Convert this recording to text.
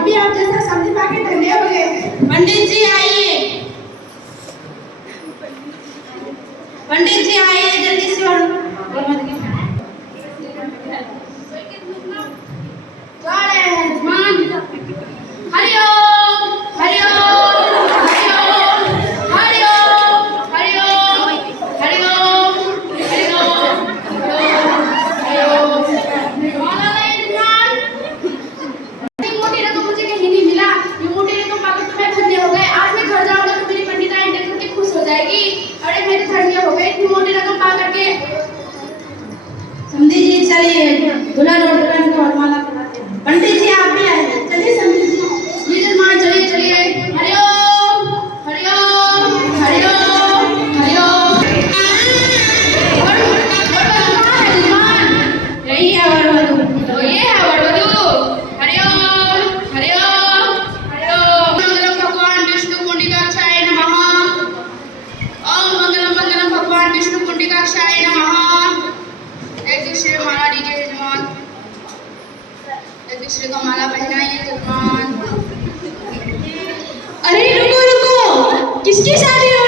अब भी आप जैसा समझ पाके धन्य हो गए। पंडित जी आइए, पंडित जी आइए जल्दी से। और जा रहे हैं जजमान। हरिओम हरिओम हरिओम हरिओम हरिओम हरिओम हरिओम हरिओम। माला नहीं जजमान। इतनी मोटी रकम मुझे कहीं नहीं मिला। ये मोटी रकम पाकर तो मैं धन्य हो गए। आज मैं घर जाऊंगा तो मेरी पंडिताई देख करके खुश हो जाएगी। अरे मैं तो धन्य हो गई इतनी मोटी रकम पा करके। समधी जी चलिए, दुल्हन और दुल्हन को वरमाला पहनाते हैं। पंडित जी आप भी आइए, चलिए समधी जी। जी जजमान चलिए चलिए। हरिओम हरिओम हरिओम हरिओम। वरवधु कहाँ है जजमान? यही है वरवधु। तो ये है वरवधु। हरिओम हरिओम हरिओम। मंगलम भगवान विष्णु पुंडरीकाक्षाय नमः। ओम मंगलम मंगलम भगवान विष्णु पुंडरीकाक्षाय नमः। एक दूसरे को माला दीजिए जजमान। एक दूसरे को माला पहनाइए जजमान। अरे रुको रुको, किसकी शादी हो